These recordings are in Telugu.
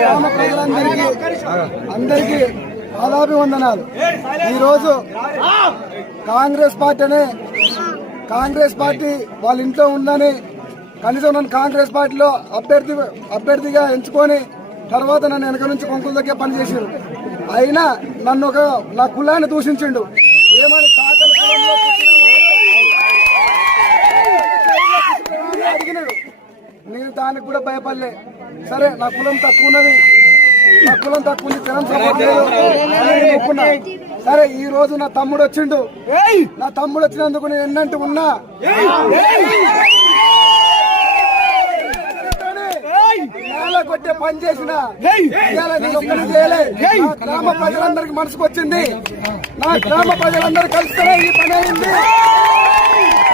గ్రామ అందరికీ పాదాభివందనాలు. ఈరోజు కాంగ్రెస్ పార్టీ వాళ్ళ ఇంట్లో ఉందని కనీసం నన్ను కాంగ్రెస్ పార్టీలో అభ్యర్థిగా ఎంచుకొని తర్వాత నన్ను వెనక నుంచి కొంకుల దగ్గర పనిచేసారు. అయినా నన్ను నా కులాన్ని దూషించిండు. ఏమని అడిగినాడు. నేను దానికి కూడా భయపడలే. సరే నా కులం తక్కువ ఉంది, జనం సపోర్ట్ ఒప్పుకున్నా. సరే ఈ రోజు నా తమ్ముడు వచ్చిండు. నా తమ్ముడు వచ్చినందుకు నేను ఎన్నంటూ ఉన్నా. కొట్టే పని చేసిన గ్రామ ప్రజలందరికి మనసుకు వచ్చింది. నా గ్రామ ప్రజలందరూ కలిస్తే ఈ పని అయింది.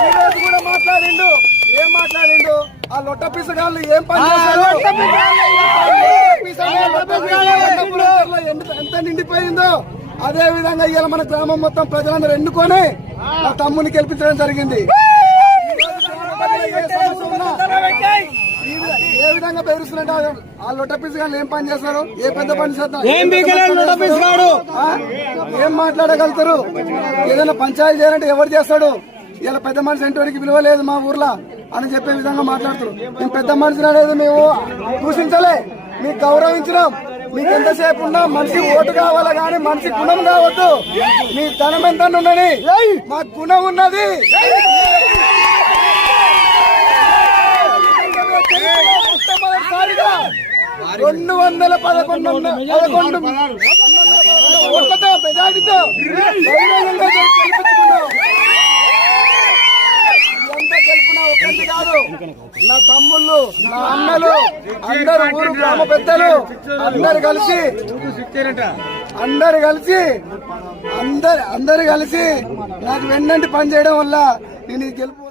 ఈ రోజు కూడా మాట్లాడిండు. ఏం మాట్లాడిండు? ఆ లొట్ట పిసగాళ్ళు ఏం పని చేశారు? ఎంత నిండిపోయిందో అదే విధంగా ఇవాళ మన గ్రామం మొత్తం ప్రజలందరూ ఎన్నుకొని నా తమ్ముని గెలిపించడం జరిగింది. ఏ విధంగా బెదిరిస్తున్నట్టు ఆ లొట్ట పిసగాళ్ళు ఏం పని చేస్తారు? ఏ పెద్ద పని చేస్తారు? ఏం మాట్లాడగలుగుతారు? ఏదైనా పంచాయతీ చేయాలంటే ఎవరు చేస్తాడు? ఇలా పెద్ద మనిషి అంటే విలువ లేదు మా ఊర్లో అని చెప్పే విధంగా మాట్లాడుతున్నారు. మేము పెద్ద మనిషిని అనేది మేము దూషించలే, మీకు గౌరవించడం. మీకు ఎంతసేపు ఉన్నా మనిషి ఓటు కావాలా గానీ మనిషి గుణం కావద్దు. మీ ధనం ఎంత ఉన్నది, మా గుణం ఉన్నది. 211 ఓట్లతో మెజారిటీతో ఒక్కటి కాదు, నా తమ్ముళ్ళు, నా అన్నలు, అందరు ఊరు గ్రామ పెద్దలు అందరు కలిసి నాకు వెన్నంటి పని చేయడం వల్ల నేను గెలుపు